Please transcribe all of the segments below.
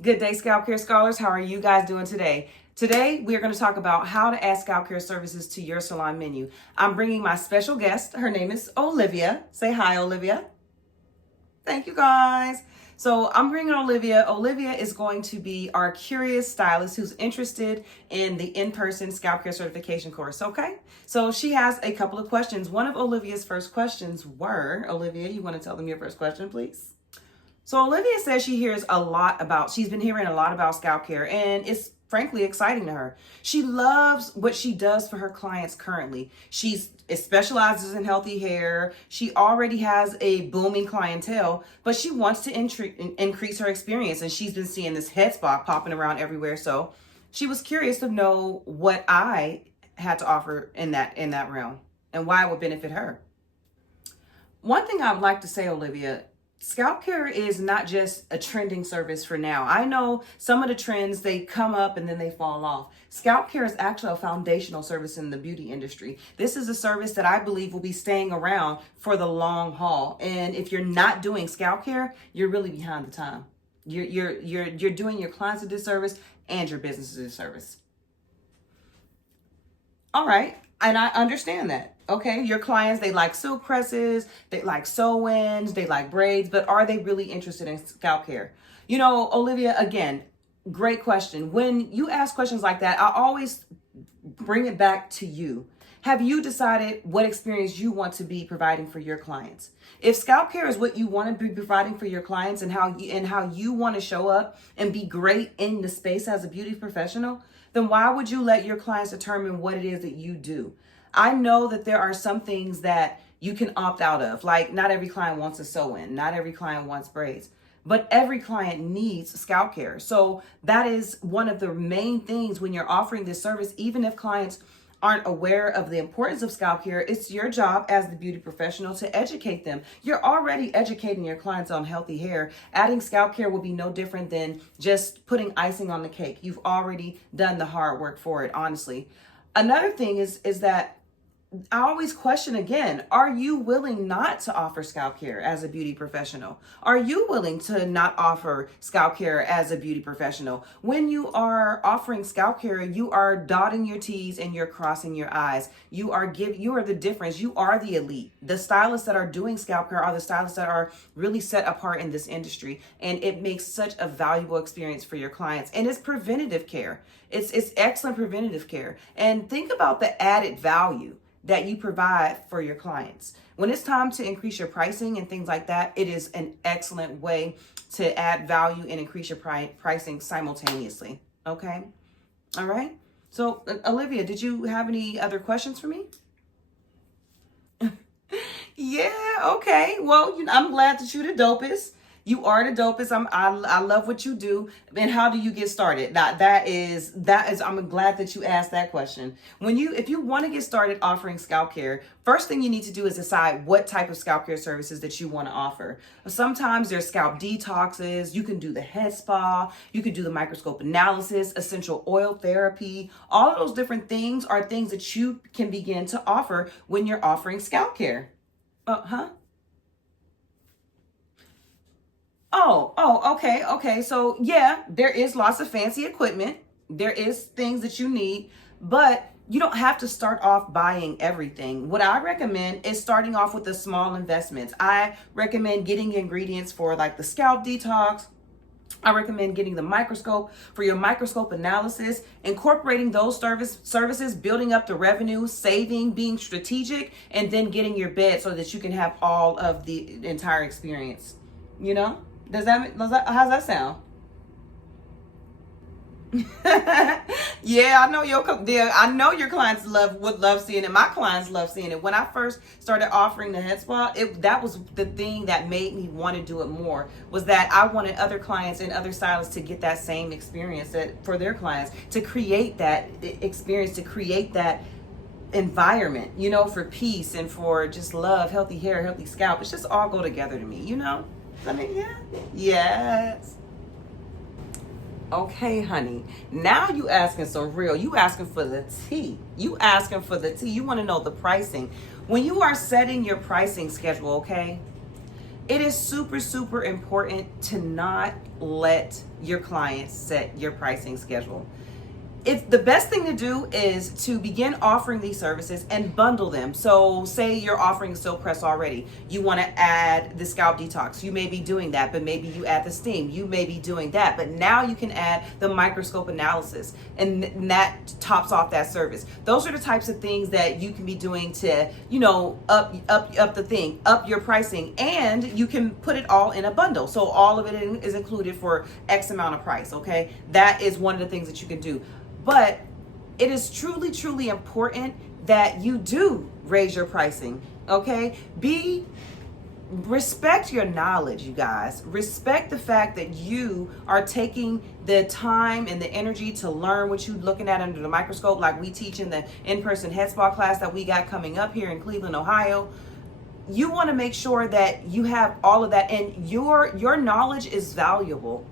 Good day, Scalp Care Scholars. How are you guys doing today? Today, we are going to talk about how to add scalp care services to your salon menu. I'm bringing my special guest. Her name is Olivia. Say hi, Olivia. Thank you, guys. So I'm bringing Olivia. Olivia is going to be our curious stylist who's interested in the in-person scalp care certification course, okay? So she has a couple of questions. One of Olivia's first questions were, Olivia, you want to tell them your first question, please? So Olivia says she's been hearing a lot about scalp care, and it's frankly exciting to her. She loves what she does for her clients currently. It specializes in healthy hair. She already has a booming clientele, but she wants to increase her experience, and she's been seeing this head spa popping around everywhere. So she was curious to know what I had to offer in that realm and why it would benefit her. One thing I would like to say, Olivia, scalp care is not just a trending service for now. I know some of the trends, they come up and then they fall off. Scalp care is actually a foundational service in the beauty industry. This is a service that I believe will be staying around for the long haul. And if you're not doing scalp care, you're really behind the time. You're doing your clients a disservice and your business a disservice. All right. And I understand that. Okay. Your clients, they like silk presses, they like sew-ins, they like braids, but are they really interested in scalp care? Olivia, again, great question. When you ask questions like that, I always bring it back to you. Have you decided what experience you want to be providing for your clients? If scalp care is what you want to be providing for your clients and how you want to show up and be great in the space as a beauty professional, then why would you let your clients determine what it is that you do? I know that there are some things that you can opt out of, like not every client wants a sew-in, not every client wants braids, but every client needs scalp care. So that is one of the main things when you're offering this service. Even if clients aren't aware of the importance of scalp care, it's your job as the beauty professional to educate them. You're already educating your clients on healthy hair. Adding scalp care will be no different than just putting icing on the cake. You've already done the hard work for it, honestly. Another thing is that I always question again, are you willing not to offer scalp care as a beauty professional? Are you willing to not offer scalp care as a beauty professional? When you are offering scalp care, you are dotting your T's and you're crossing your I's. You are the difference. You are the elite. The stylists that are doing scalp care are the stylists that are really set apart in this industry. And it makes such a valuable experience for your clients. And it's preventative care. It's excellent preventative care. And think about the added value that you provide for your clients. When it's time to increase your pricing and things like that, it is an excellent way to add value and increase your pricing simultaneously. Okay? All right? So, Olivia, did you have any other questions for me? Yeah, okay. Well, I'm glad that you're the dopest. You are the dopest. I love what you do. And how do you get started? That is. I'm glad that you asked that question. If you want to get started offering scalp care, first thing you need to do is decide what type of scalp care services that you want to offer. Sometimes there's scalp detoxes. You can do the head spa. You can do the microscope analysis, essential oil therapy. All of those different things are things that you can begin to offer when you're offering scalp care. Huh? Okay. So yeah, there is lots of fancy equipment. There is things that you need, but you don't have to start off buying everything. What I recommend is starting off with the small investments. I recommend getting ingredients for like the scalp detox. I recommend getting the microscope for your microscope analysis, incorporating those services, building up the revenue, saving, being strategic, and then getting your bed so that you can have all of the entire experience. How's that sound? Yeah, I know your clients would love seeing it. My clients love seeing it. When I first started offering the head spa, that was the thing that made me want to do it more, was that I wanted other clients and other stylists to get that same experience for their clients, to create that experience, to create that environment, for peace and for just love, healthy hair, healthy scalp. It's just all go together to me, yeah. Yes. Okay, honey. Now you asking you asking for the tea. You want to know the pricing. When you are setting your pricing schedule, okay, It is super, super important to not let your clients set your pricing schedule. It's the best thing to do is to begin offering these services and bundle them. So say you're offering silk press already. You want to add the scalp detox. You may be doing that, but maybe you add the steam. You may be doing that, but now you can add the microscope analysis, and that tops off that service. Those are the types of things that you can be doing to, up your pricing, and you can put it all in a bundle. So all of it is included for X amount of price, okay? That is one of the things that you can do. But it is truly, truly important that you do raise your pricing, okay? Respect your knowledge, you guys. Respect the fact that you are taking the time and the energy to learn what you're looking at under the microscope, like we teach in the in-person head spa class that we got coming up here in Cleveland, Ohio. You want to make sure that you have all of that, and your knowledge is valuable.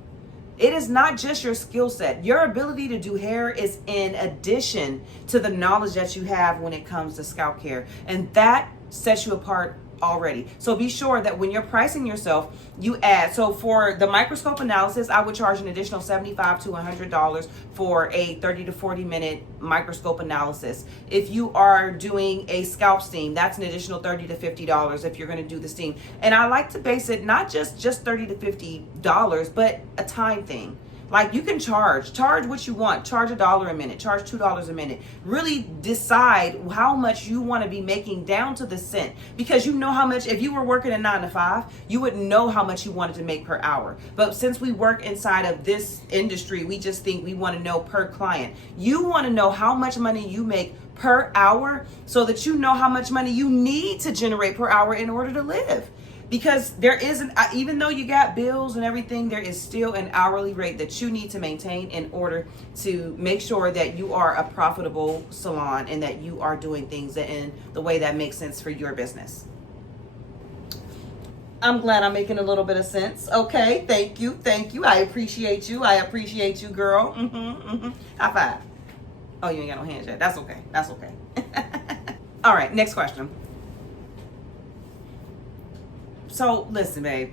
It is not just your skill set. Your ability to do hair is in addition to the knowledge that you have when it comes to scalp care. And that sets you apart already. So be sure that when you're pricing yourself, you add. So for the microscope analysis, I would charge an additional $75 to $100 for a 30 to 40 minute microscope analysis. If you are doing a scalp steam, that's an additional $30 to $50 if you're going to do the steam. And I like to base it not just $30 to $50, but a time thing. Like you can charge what you want, charge $1 a minute, charge $2 a minute. Really decide how much you want to be making down to the cent, because you know how much, if you were working a 9 to 5, you would know how much you wanted to make per hour. But since we work inside of this industry, we just think we want to know per client. You want to know how much money you make per hour so that you know how much money you need to generate per hour in order to live. Because there isn't, even though you got bills and everything, there is still an hourly rate that you need to maintain in order to make sure that you are a profitable salon and that you are doing things in the way that makes sense for your business. I'm glad I'm making a little bit of sense. Okay, thank you. I appreciate you, girl. High five. Oh, you ain't got no hands yet. That's okay. All right, next question. So listen, babe,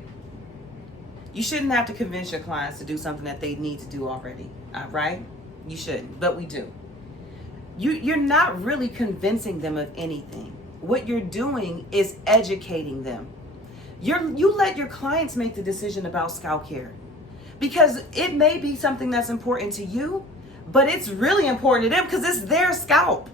you shouldn't have to convince your clients to do something that they need to do already, right? You shouldn't, but we do. You're not really convincing them of anything. What you're doing is educating them. You let your clients make the decision about scalp care, because it may be something that's important to you, but it's really important to them because it's their scalp.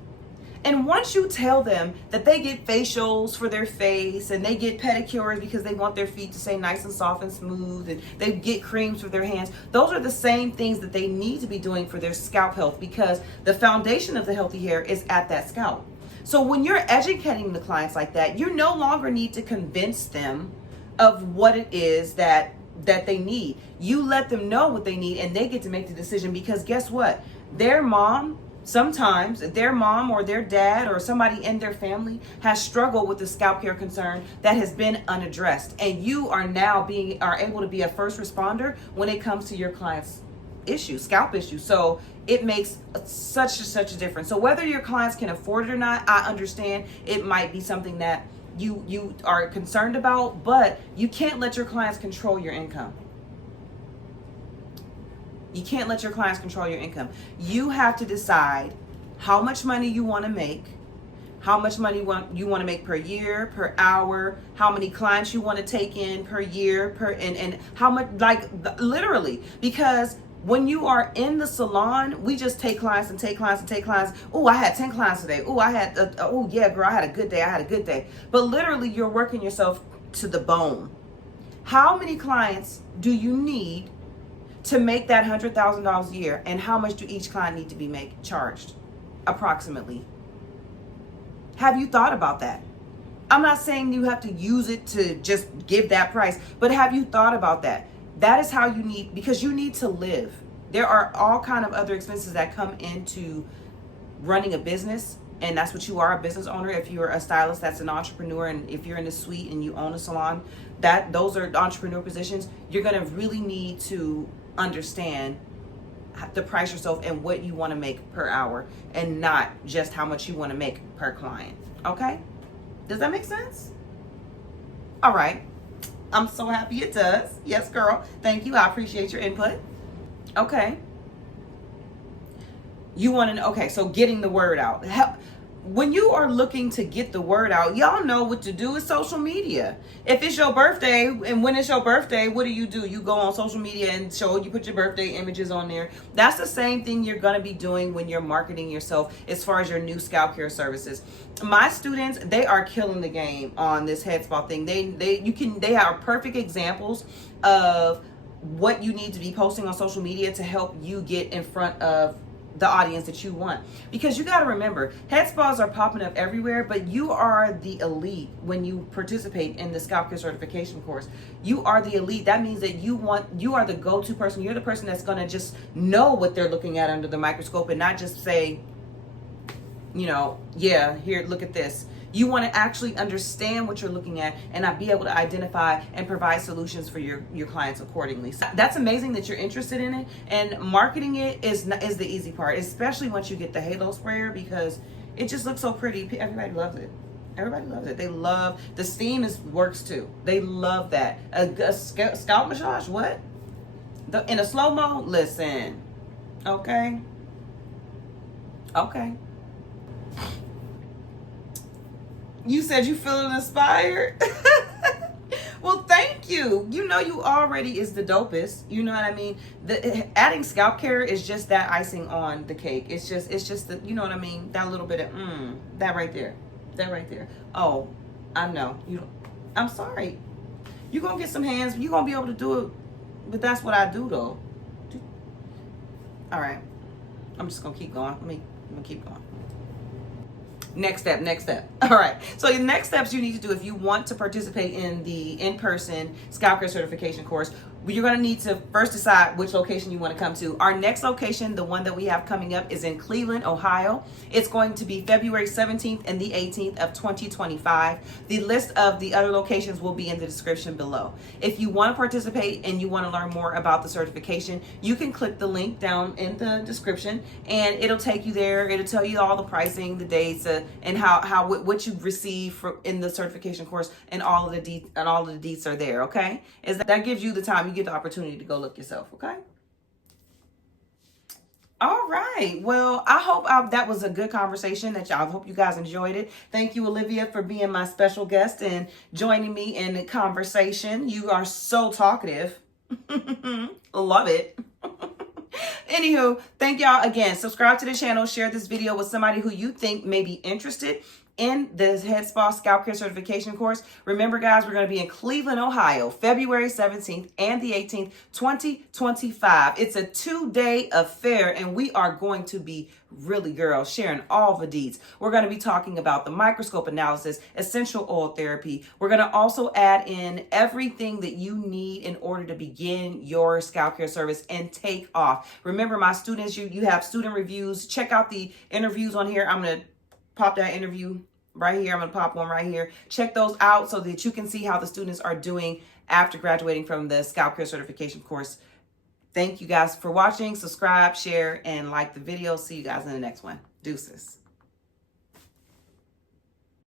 And once you tell them that they get facials for their face and they get pedicures because they want their feet to stay nice and soft and smooth, and they get creams for their hands, those are the same things that they need to be doing for their scalp health, because the foundation of the healthy hair is at that scalp. So when you're educating the clients like that, you no longer need to convince them of what it is that they need. You let them know what they need and they get to make the decision, because guess what? Sometimes their mom or their dad or somebody in their family has struggled with the scalp care concern that has been unaddressed, and you are now able to be a first responder when it comes to your client's scalp issue. So it makes such a difference. So whether your clients can afford it or not, I understand it might be something that you are concerned about, but you can't let your clients control your income. You can't let your clients control your income. You have to decide how much money you want to make, how much money you want to make per year, per hour, how many clients you want to take in per year, and how much, like literally, because when you are in the salon, we just take clients and take clients and take clients. Oh, I had 10 clients today. Oh, oh yeah, girl, I had a good day. But literally, you're working yourself to the bone. How many clients do you need to make that $100,000 a year, and how much do each client need to be charged approximately? Have you thought about that? I'm not saying you have to use it to just give that price, but have you thought about that? That is how you need, because you need to live. There are all kind of other expenses that come into running a business, and that's what you are, a business owner. If you're a stylist, that's an entrepreneur, and if you're in the suite and you own a salon, those are entrepreneur positions. You're gonna really need to understand to price yourself and what you want to make per hour, and not just how much you want to make per client. Okay? Does that make sense? All right. I'm so happy it does. Yes, girl. Thank you. I appreciate your input. Okay. You want to know, okay, so getting the word out. When you are looking to get the word out, y'all know what to do is social media. If it's your birthday, and when it's your birthday, what do? You go on social media and you put your birthday images on there. That's the same thing you're going to be doing when you're marketing yourself as far as your new scalp care services. My students, they are killing the game on this head spa thing. They are perfect examples of what you need to be posting on social media to help you get in front of the audience that you want. Because you got to remember, head spas are popping up everywhere, but you are the elite when you participate in the scalp care certification course. You are the elite. That means that you are the go-to person. You're the person that's going to just know what they're looking at under the microscope and not just say, yeah, here, look at this. You want to actually understand what you're looking at and not be able to identify and provide solutions for your clients accordingly. So that's amazing that you're interested in it, and marketing it is the easy part, especially once you get the halo sprayer, because it just looks so pretty. Everybody loves it. Everybody loves it. They love the steam works too. They love that. A scalp massage, what? In a slow-mo? Listen. Okay. You said you feeling inspired? Well, thank you. You already is the dopest. You know what I mean? Adding scalp care is just that icing on the cake. It's just the, you know what I mean? That little bit of, that right there. That right there. Oh, I know. I'm sorry. You're going to get some hands. You're going to be able to do it. But that's what I do, though. All right. I'm just going to keep going. I'm going to keep going. Next step. All right. So the next steps you need to do if you want to participate in the in-person scalp care certification course, you're going to need to first decide which location you want to come to. Our next location, the one that we have coming up, is in Cleveland, Ohio. It's going to be February 17th and the 18th of 2025. The list of the other locations will be in the description below. If you want to participate and you want to learn more about the certification, you can click the link down in the description and it'll take you there. It'll tell you all the pricing, the dates, and what you receive in the certification course, and all of the deets are there. Okay, that gives you the time. You get the opportunity to go look yourself. Okay. All right. Well, I hope that was a good conversation. I hope you guys enjoyed it. Thank you, Olivia, for being my special guest and joining me in the conversation. You are so talkative. Love it. Anywho, thank y'all again. Subscribe to the channel. Share this video with somebody who you think may be interested in the Head Spa Scalp Care Certification course. Remember, guys, we're going to be in Cleveland, Ohio, February 17th and the 18th, 2025. It's a 2-day affair, and we are going to be really, girls, sharing all the deets. We're going to be talking about the microscope analysis, essential oil therapy. We're going to also add in everything that you need in order to begin your scalp care service and take off. Remember, my students, you have student reviews. Check out the interviews on here. I'm going to pop that interview right here. I'm going to pop one right here. Check those out so that you can see how the students are doing after graduating from the scalp care certification course. Thank you guys for watching. Subscribe, share, and like the video. See you guys in the next one. Deuces.